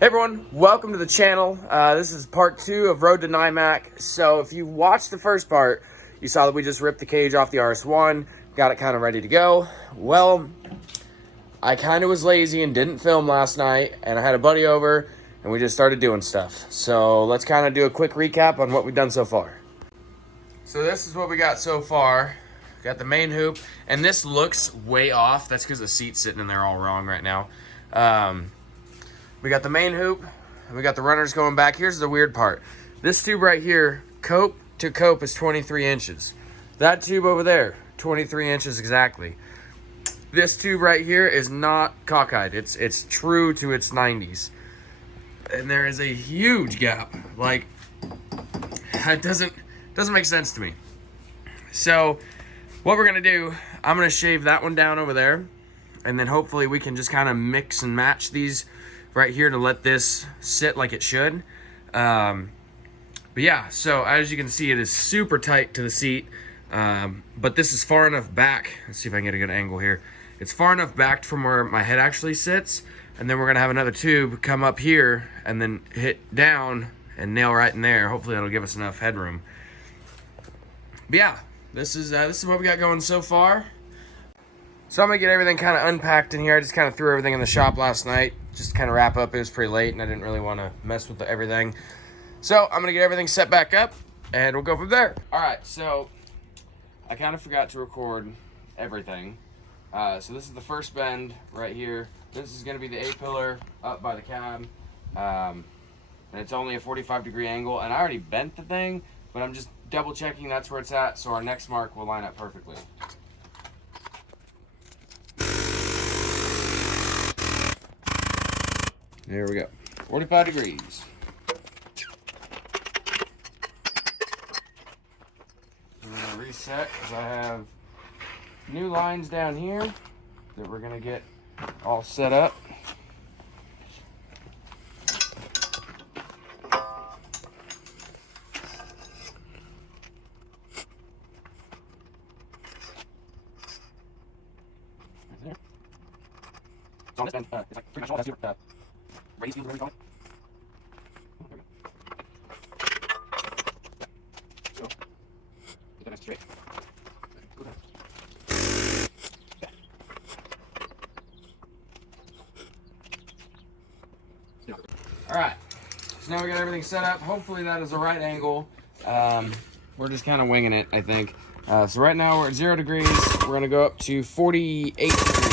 Hey everyone, welcome to the channel. This is part 2 of Road to NIMAC. So if you watched the first part, you saw that we just ripped the cage off the RS1, got it kind of ready to go. Well, I kind of was lazy and didn't film last night, and I had a buddy over, and we just started doing stuff. So let's kind of do a quick recap on what we've done so far. So this is what we got so far. Got the main hoop, and this looks way off. That's because the seat's sitting in there all wrong right now. We got the main hoop, and we got the runners going back. Here's the weird part. This tube right here, cope to cope, is 23 inches. That tube over there, 23 inches exactly. This tube right here is not cockeyed. It's true to its 90s. And there is a huge gap. Like, it doesn't make sense to me. So, what we're going to do, I'm going to shave that one down over there. And then hopefully we can just kind of mix and match these right here to let this sit like it should. But yeah, so as you can see, it is super tight to the seat. But this is far enough back. Let's see if I can get a good angle here. It's far enough back from where my head actually sits. And then we're going to have another tube come up here and then hit down and nail right in there. Hopefully that'll give us enough headroom. But yeah, this is what we got going so far. So I'm going to get everything kind of unpacked in here. I just kind of threw everything in the shop last night. Just to kind of wrap up. It was pretty late and I didn't really want to mess with everything. So I'm going to get everything set back up and we'll go from there. Alright, so I kind of forgot to record everything. So this is the first bend right here. This is going to be the A-pillar up by the cab. And it's only a 45-degree angle. And I already bent the thing, but I'm just double checking that's where it's at so our next mark will line up perfectly. There we go. 45 degrees. I'm going to reset because I have new lines down here that we're going to get all set up. Right there. So on this end, it's like pretty much all that's here. Raise field, whatever you call it. So, get that nice straight. Alright, so now we got everything set up. Hopefully that is the right angle. We're just kind of winging it, I think. So right now we're at 0 degrees. We're going to go up to 48 degrees.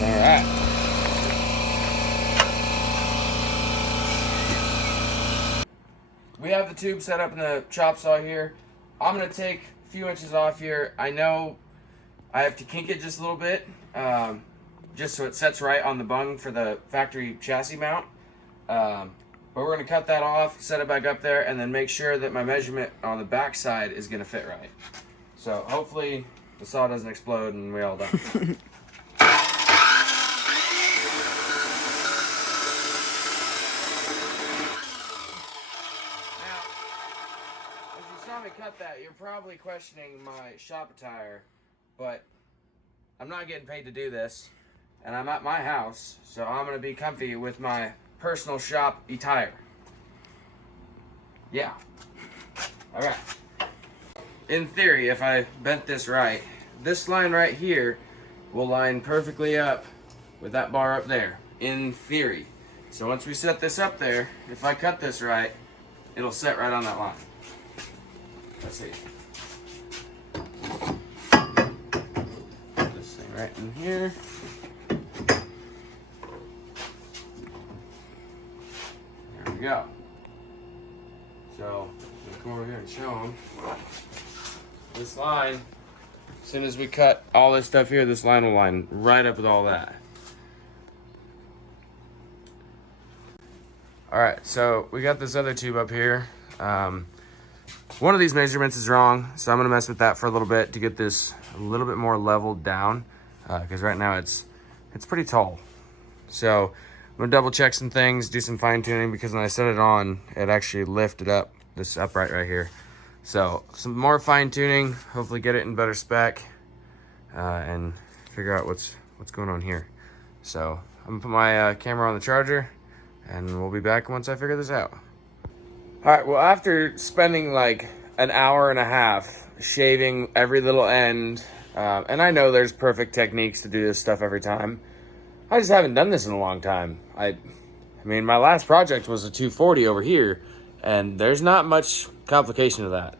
Alright. We have the tube set up in the chop saw here. I'm going to take a few inches off here. I know I have to kink it just a little bit, just so it sets right on the bung for the factory chassis mount. But we're going to cut that off, set it back up there, and then make sure that my measurement on the back side is going to fit right. So hopefully the saw doesn't explode and we all done. Cut that, you're probably questioning my shop attire, but I'm not getting paid to do this, and I'm at my house, so I'm going to be comfy with my personal shop attire. Yeah. Alright. In theory, if I bent this right, this line right here will line perfectly up with that bar up there. In theory. So once we set this up there, if I cut this right, it'll set right on that line. Let's see. Put this thing right in here. There we go. So, we'll come over here and show them. This line, as soon as we cut all this stuff here, this line will line right up with all that. Alright, so we got this other tube up here. One of these measurements is wrong, so I'm going to mess with that for a little bit to get this a little bit more leveled down, because right now it's pretty tall. So I'm going to double check some things, do some fine tuning, because when I set it on, it actually lifted up this upright right here. So some more fine tuning, hopefully get it in better spec, and figure out what's going on here. So I'm gonna put my camera on the charger, and we'll be back once I figure this out. All right, well, after spending like an hour and a half shaving every little end, and I know there's perfect techniques to do this stuff every time, I just haven't done this in a long time. I mean, my last project was a 240 over here, and there's not much complication to that.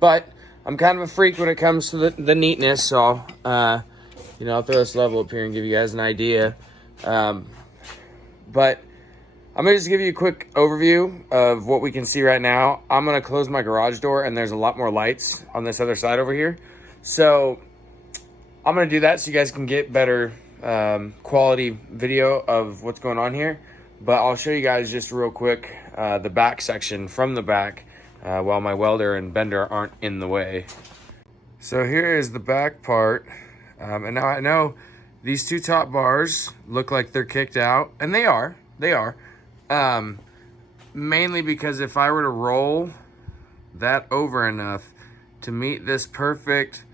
But I'm kind of a freak when it comes to the neatness, so I'll throw this level up here and give you guys an idea. But I'm gonna just give you a quick overview of what we can see right now. I'm gonna close my garage door, and there's a lot more lights on this other side over here. So I'm gonna do that so you guys can get better quality video of what's going on here. But I'll show you guys just real quick the back section from the back while my welder and bender aren't in the way. So here is the back part. And now I know these two top bars look like they're kicked out, and they are. Mainly because if I were to roll that over enough to meet this perfect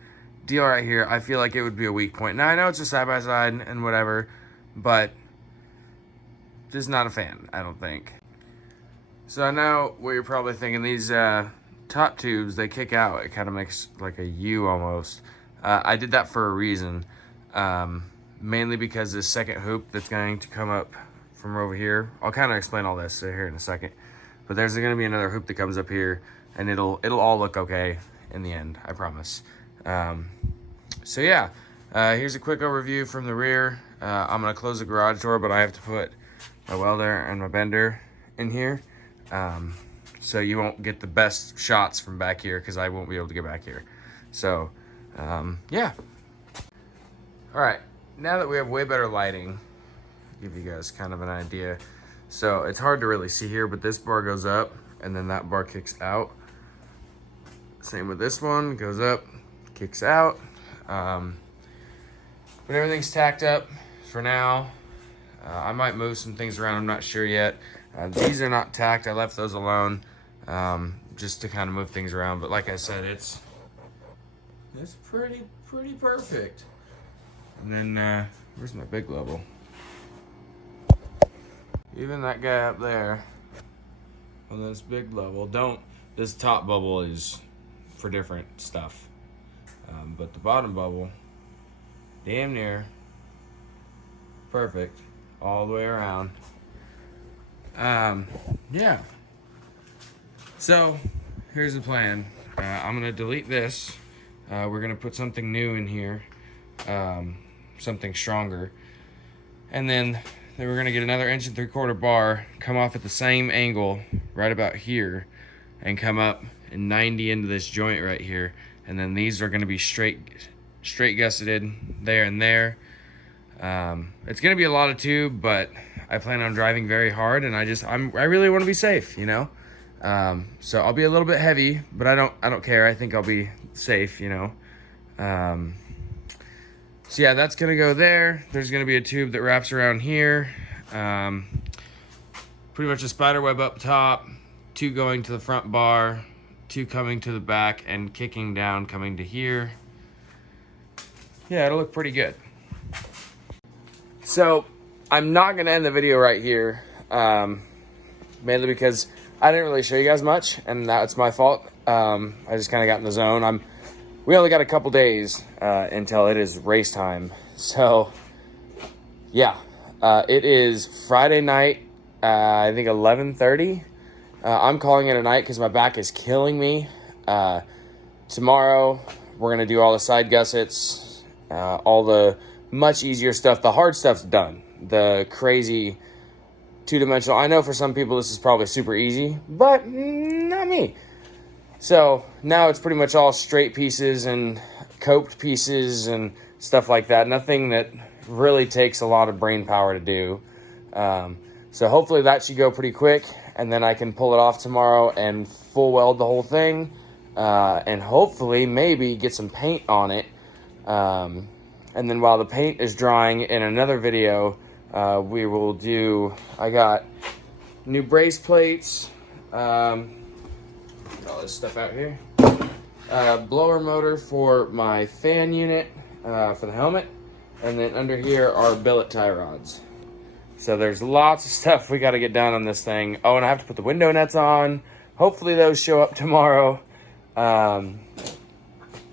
deal right here, I feel like it would be a weak point. Now I know it's a side-by-side and whatever, but just not a fan, I don't think. So I know what you're probably thinking, these top tubes, they kick out. It kind of makes like a U almost. I did that for a reason, mainly because this second hoop that's going to come up from over here, I'll kind of explain all this here in a second, but there's going to be another hoop that comes up here, and it'll all look okay in the end, I promise. So yeah, here's a quick overview from the rear. I'm going to close the garage door, but I have to put my welder and my bender in here, so you won't get the best shots from back here because I won't be able to get back here. So yeah. All right, now that we have way better lighting, give you guys kind of an idea. So it's hard to really see here, but this bar goes up and then that bar kicks out. Same with this one, goes up, kicks out. But everything's tacked up for now. I might move some things around, I'm not sure yet. These are not tacked, I left those alone just to kind of move things around. But like I said, it's pretty perfect. And then where's my big level? Even that guy up there on this big level, this top bubble is for different stuff. But the bottom bubble, damn near perfect all the way around. Yeah. So here's the plan. I'm gonna delete this. We're gonna put something new in here, something stronger, and then we're gonna get another 1 3/4 bar, come off at the same angle right about here, and come up and 90 into this joint right here. And then these are gonna be straight gusseted there and there. It's gonna be a lot of tube, but I plan on driving very hard, and I really want to be safe, so I'll be a little bit heavy, but I don't care. I think I'll be safe, So yeah, that's gonna go there. There's gonna be a tube that wraps around here. Pretty much a spider web up top, 2 going to the front bar, 2 coming to the back, and kicking down coming to here. Yeah, it'll look pretty good. So I'm not gonna end the video right here, mainly because I didn't really show you guys much, and that's my fault. I just kind of got in the zone. We only got a couple days until it is race time. So yeah, it is Friday night, I think 11:30. I'm calling it a night because my back is killing me. Tomorrow we're gonna do all the side gussets, all the much easier stuff. The hard stuff's done. The crazy 2-dimensional, I know for some people this is probably super easy, but not me. So now it's pretty much all straight pieces and coped pieces and stuff like that. Nothing that really takes a lot of brain power to do. So hopefully that should go pretty quick, and then I can pull it off tomorrow and full weld the whole thing, and hopefully maybe get some paint on it. And then while the paint is drying, in another video, we will do, I got new brace plates, all this stuff out here. Blower motor for my fan unit for the helmet. And then under here are billet tie rods. So there's lots of stuff we got to get done on this thing. Oh, and I have to put the window nets on. Hopefully those show up tomorrow. Yeah,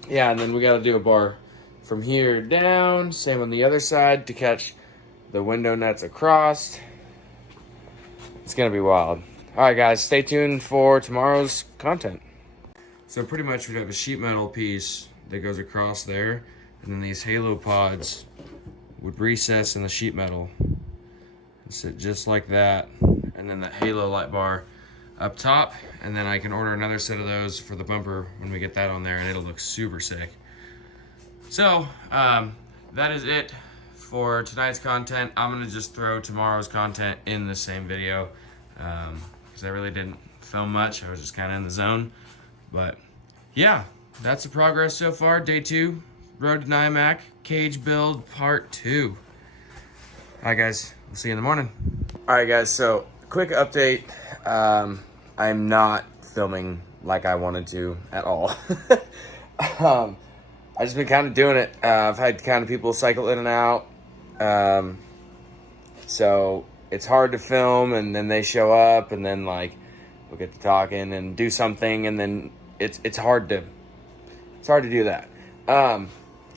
and then we got to do a bar from here down. Same on the other side to catch the window nets across. It's going to be wild. All right, guys, stay tuned for tomorrow's content. So pretty much we'd have a sheet metal piece that goes across there. And then these halo pods would recess in the sheet metal and sit just like that. And then the halo light bar up top. And then I can order another set of those for the bumper when we get that on there, and it'll look super sick. So that is it for tonight's content. I'm gonna just throw tomorrow's content in the same video because I really didn't film much. I was just kind of in the zone. But yeah, that's the progress so far. Day 2. Rowdy NIMAC cage build part 2. All right, guys, we'll see you in the morning. All right, guys, so quick update. I'm not filming like I wanted to at all. I just been kind of doing it. I've had kind of people cycle in and out. So it's hard to film, and then they show up, and then like we'll get to talking and do something, and then it's hard to do that.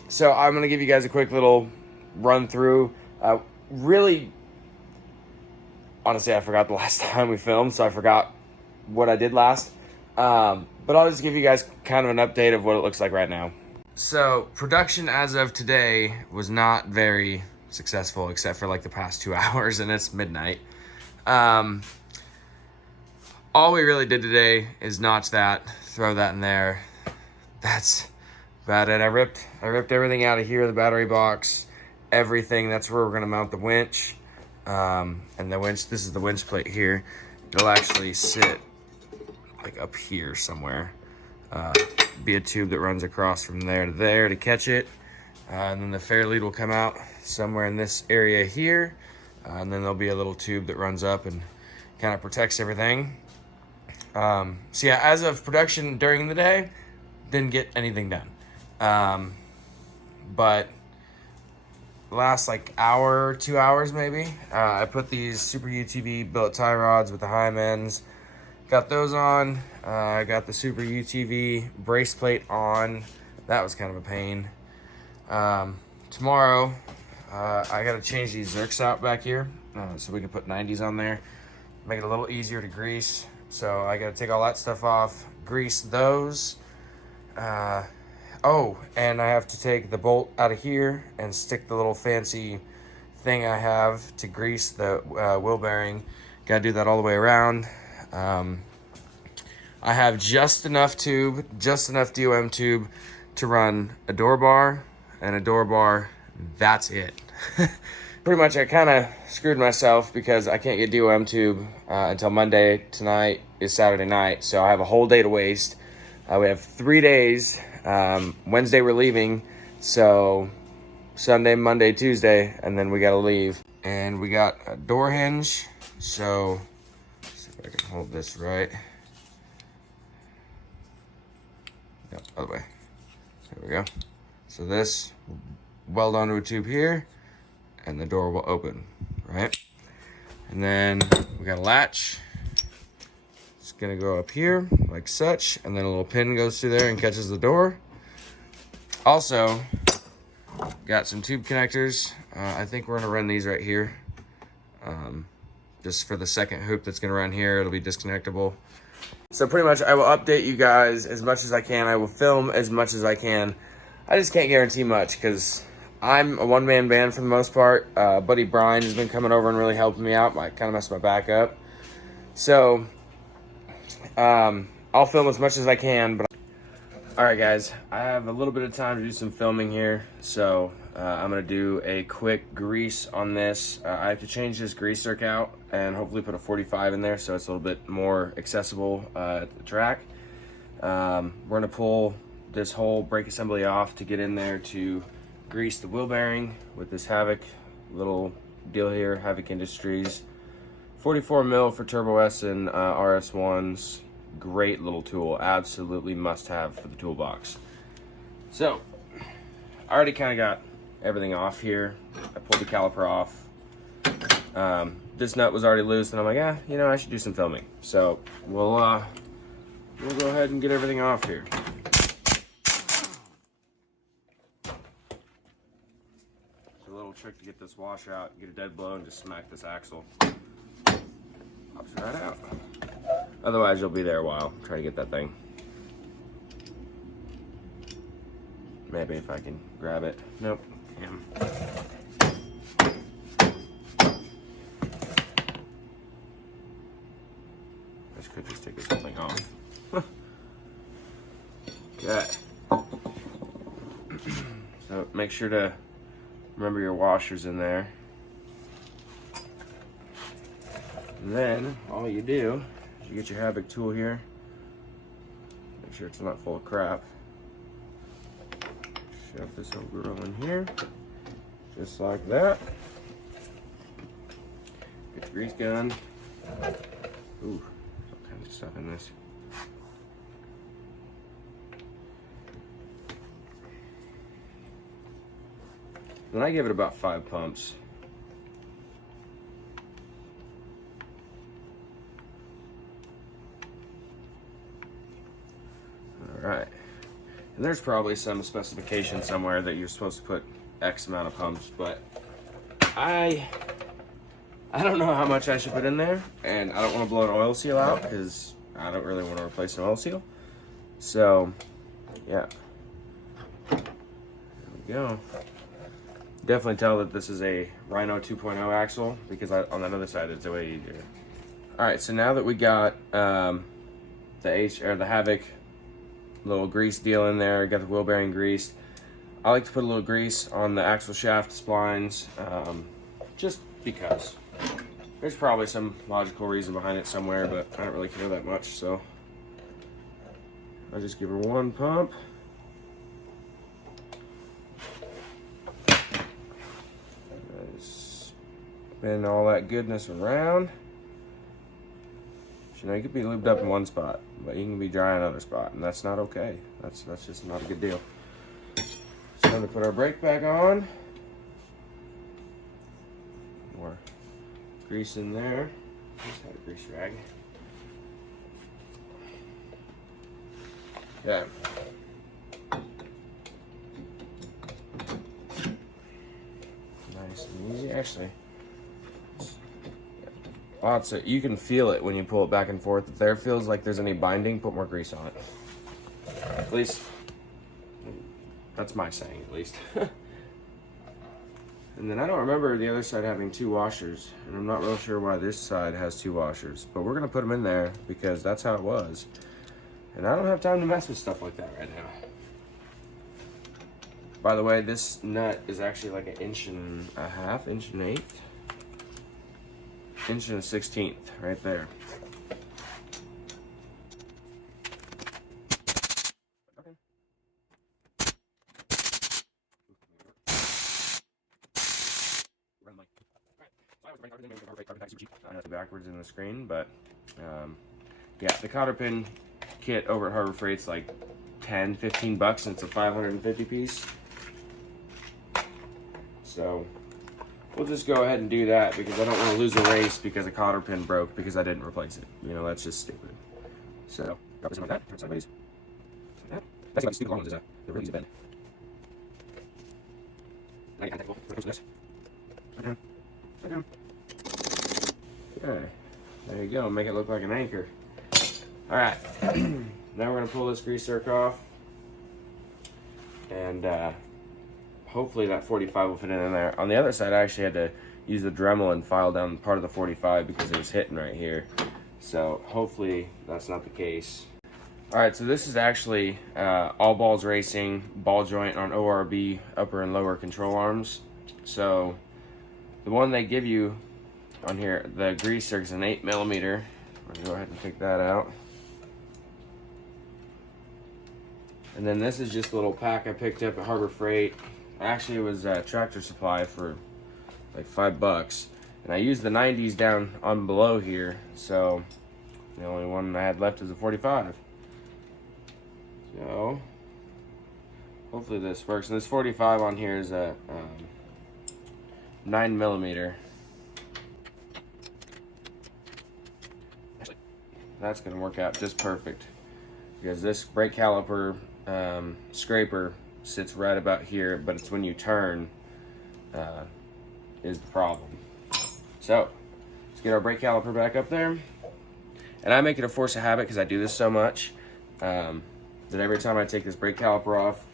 So I'm going to give you guys a quick little run through. Really, honestly, I forgot the last time we filmed, so I forgot what I did last. But I'll just give you guys kind of an update of what it looks like right now. So production as of today was not very successful, except for like the past 2 hours, and it's midnight. All we really did today is notch that, throw that in there. That's about it. I ripped everything out of here, the battery box, everything. That's where we're gonna mount the winch. And the winch, this is the winch plate here. It'll actually sit like up here somewhere. Be a tube that runs across from there to there to catch it. And then the fair lead will come out somewhere in this area here. And then there'll be a little tube that runs up and kind of protects everything. So yeah, as of production during the day, didn't get anything done. But last like hour, 2 hours maybe, I put these Super UTV billet tie rods with the high ends. Got those on. I got the Super UTV brace plate on. That was kind of a pain. Tomorrow, I gotta change these Zerks out back here so we can put 90s on there. Make it a little easier to grease. So I gotta take all that stuff off, grease those. Oh, and I have to take the bolt out of here and stick the little fancy thing I have to grease the wheel bearing. Gotta do that all the way around. I have just enough DOM tube to run a door bar and a door bar. That's it. Pretty much I kind of screwed myself because I can't get DOM tube until Monday. Tonight is Saturday night, so I have a whole day to waste. We have 3 days. Wednesday we're leaving, so Sunday, Monday, Tuesday, and then we gotta leave. And we got a door hinge, so let's see if I can hold this right. Yep, other way. There we go. So this will weld onto a tube here, and the door will open, right? And then we got a latch. It's gonna go up here like such, and then a little pin goes through there and catches the door. Also, got some tube connectors. I think we're gonna run these right here. Just for the second hoop that's gonna run here, it'll be disconnectable. So pretty much I will update you guys as much as I can. I will film as much as I can. I just can't guarantee much because I'm a one-man band for the most part. Buddy Brian has been coming over and really helping me out. I kind of messed my back up. So I'll film as much as I can. But all right, guys, I have a little bit of time to do some filming here. So I'm going to do a quick grease on this. I have to change this grease zerk out and hopefully put a 45 in there so it's a little bit more accessible at the track. We're going to pull this whole brake assembly off to get in there to grease the wheel bearing with this Havoc little deal here, Havoc Industries. 44 mil for Turbo S and RS1s. great little tool, absolutely must have for the toolbox. So I already kind of got everything off here. I pulled the caliper off. This nut was already loose, and I'm like, yeah, you know, I should do some filming. So we'll go ahead and get everything off here. It's a little trick to get this washer out, get a dead blow, and just smack this axle. Pops right out. Otherwise, you'll be there a while trying to get that thing. Maybe if I can grab it. Nope. Damn. This could just take this whole thing off. Okay. So make sure to remember your washers in there. And then all you do is you get your Havoc tool here. Make sure it's not full of crap. Shove this old girl in here, just like that. Get the grease gun. Ooh, all kinds of stuff in this. Then I give it about 5 pumps. All right. And there's probably some specification somewhere that you're supposed to put X amount of pumps, but I don't know how much I should put in there, and I don't want to blow an oil seal out because I don't really want to replace an oil seal. So, yeah. There we go. Definitely tell that this is a Rhino 2.0 axle because on that other side it's way easier. All right, so now that we got the Havoc little grease deal in there, got the wheel bearing greased. I like to put a little grease on the axle shaft splines, just because. There's probably some logical reason behind it somewhere, but I don't really care that much, so I'll just give her 1 pump. Spin all that goodness around. You know, you could be lubed up in one spot, but you can be dry in another spot, and that's not okay. That's just not a good deal. So time to put our brake back on. More grease in there. Just had a grease rag. Yeah. Nice and easy, actually. Lots of, you can feel it when you pull it back and forth. If there feels like there's any binding, put more grease on it. At least, that's my saying, at least. And then I don't remember the other side having 2 washers, and I'm not real sure why this side has 2 washers, but we're gonna put them in there because that's how it was. And I don't have time to mess with stuff like that right now. By the way, this nut is actually like 1.5 inches, 1.8 inches. 1/16 right there. I know it's backwards in the screen, but yeah, the cotter pin kit over at Harbor Freight's like 10-15 bucks, and it's a 550 piece. So we'll just go ahead and do that because I don't want to lose a race because a cotter pin broke because I didn't replace it. You know, that's just stupid. So drop this in like that, turn it sideways. Like that. That's about the stupid long ones, is they're really easy to bend. Now you can take a look at this. Right down. Right down. Okay. There you go. Make it look like an anchor. Alright. Now we're going to pull this grease zerk off. And hopefully that 45 will fit in there. On the other side, I actually had to use the Dremel and file down part of the 45 because it was hitting right here. So hopefully that's not the case. Alright, so this is actually All Balls Racing ball joint on ORB upper and lower control arms. So the one they give you on here, the grease zerk, is an 8mm. I'm going to go ahead and take that out. And then this is just a little pack I picked up at Harbor Freight. Actually, it was Tractor Supply for like $5, and I used the 90s down on below here. So The only one I had left is a 45. So hopefully this works. And this 45 on here is a 9mm. That's going to work out just perfect, because this brake caliper scraper sits right about here, but it's when you turn is the problem. So let's get our brake caliper back up there. And I make it a force of habit, because I do this so much, that every time I take this brake caliper off,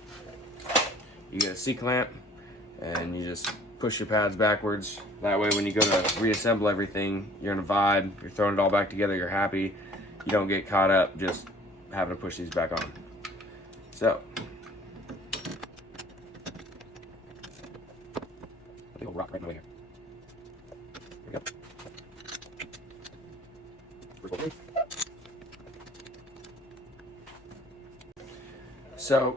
you get a C-clamp and you just push your pads backwards. That way when you go to reassemble everything, you're in a vibe, you're throwing it all back together, you're happy. You don't get caught up just having to push these back on. So I think I'll rock right in the way here. Here we go. So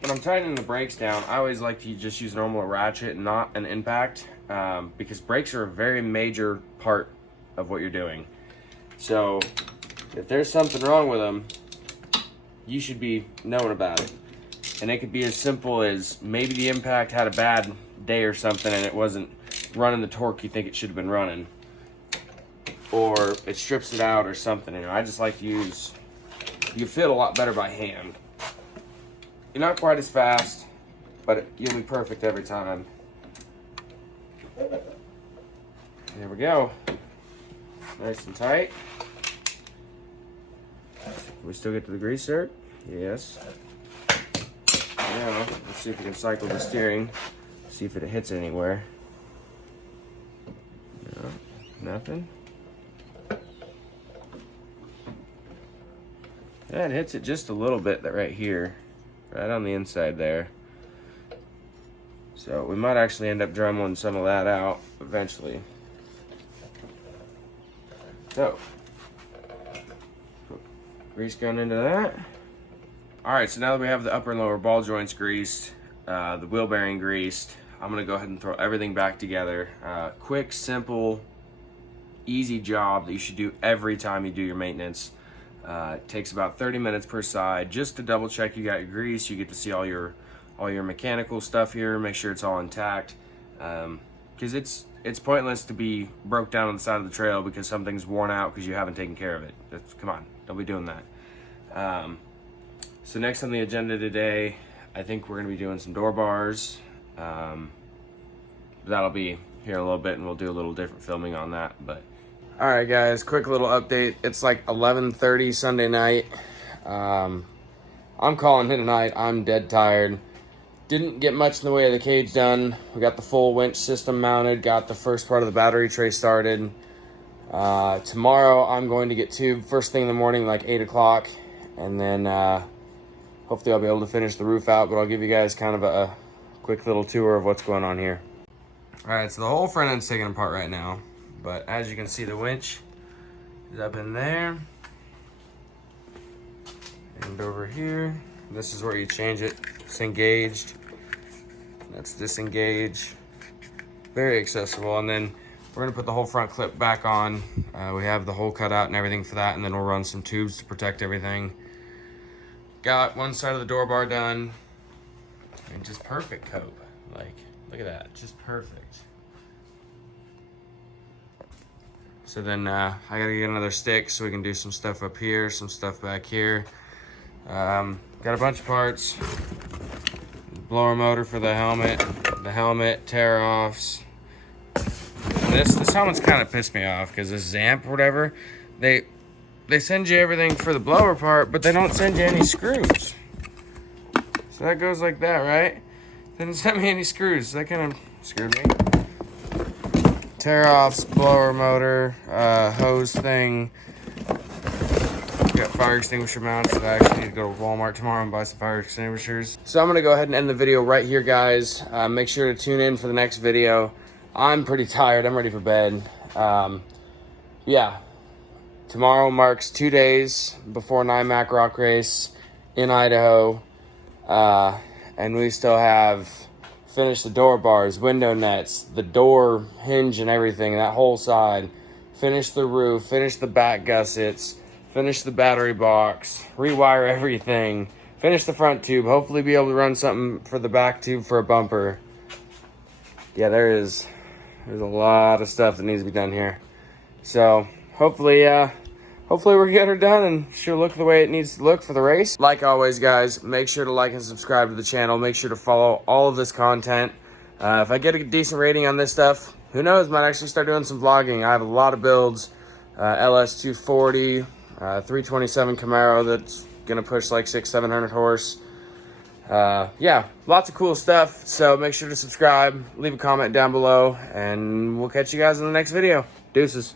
when I'm tightening the brakes down, I always like to just use a normal ratchet and not an impact, because brakes are a very major part of what you're doing. So if there's something wrong with them, you should be knowing about it. And it could be as simple as maybe the impact had a bad day or something and it wasn't running the torque you think it should have been running, or it strips it out or something. You know, I just like to use, you feel a lot better by hand. You're not quite as fast, but you'll be perfect every time. There we go. Nice and tight. Can we still get to the grease zerk? Yes. Now, let's see if we can cycle the steering. See if it hits anywhere. No, nothing. Yeah, it hits it just a little bit right here. Right on the inside there. So we might actually end up dremeling some of that out eventually. So, put grease gun into that. Alright, so now that we have the upper and lower ball joints greased, the wheel bearing greased, I'm going to go ahead and throw everything back together. Quick, simple, easy job that you should do every time you do your maintenance. It takes about 30 minutes per side just to double check you got your grease. You get to see all your mechanical stuff here, make sure it's all intact, because it's pointless to be broke down on the side of the trail because something's worn out because you haven't taken care of it. Come on, don't be doing that. So next on the agenda today, I think we're going to be doing some door bars. That'll be here in a little bit, and we'll do a little different filming on that. But all right, guys, quick little update. It's like 11:30 Sunday night. I'm calling it a night. I'm dead tired. Didn't get much in the way of the cage done. We got the full winch system mounted, got the first part of the battery tray started. Tomorrow I'm going to get tubed first thing in the morning, like 8 o'clock, and then hopefully I'll be able to finish the roof out, but I'll give you guys kind of a quick little tour of what's going on here. All right, so the whole front end's taken apart right now. But as you can see, the winch is up in there. And over here, this is where you change it. It's engaged. That's disengaged. Very accessible. And then we're gonna put the whole front clip back on. We have the hole cut out and everything for that, and then we'll run some tubes to protect everything. Got one side of the door bar done. And just perfect cope. Like, look at that, just perfect. So then I gotta get another stick so we can do some stuff up here, some stuff back here. Got a bunch of parts. Blower motor for the helmet, tear-offs. This helmet's kind of pissed me off because this Zamp or whatever, they send you everything for the blower part, but they don't send you any screws. So that goes like that, right? They didn't send me any screws. So that kind of screwed me. Tear-offs, blower motor, hose thing. Got fire extinguisher mounts, so I actually need to go to Walmart tomorrow and buy some fire extinguishers. So I'm gonna go ahead and end the video right here, guys. Make sure to tune in for the next video. I'm pretty tired, I'm ready for bed. Yeah, tomorrow marks 2 days before NIMAC Rock Race in Idaho. And we still have finished the door bars, window nets, the door hinge and everything, that whole side. Finished the roof, finished the back gussets, finish the battery box, rewire everything, finish the front tube, hopefully be able to run something for the back tube for a bumper. Yeah, there's a lot of stuff that needs to be done here. So hopefully we get her done and she'll look the way it needs to look for the race. Like always, guys, make sure to like and subscribe to the channel. Make sure to follow all of this content. If I get a decent rating on this stuff, who knows, might actually start doing some vlogging. I have a lot of builds, LS240, 327 Camaro that's gonna push like 600-700 horse. Yeah, lots of cool stuff. So make sure to subscribe, leave a comment down below, and we'll catch you guys in the next video. Deuces.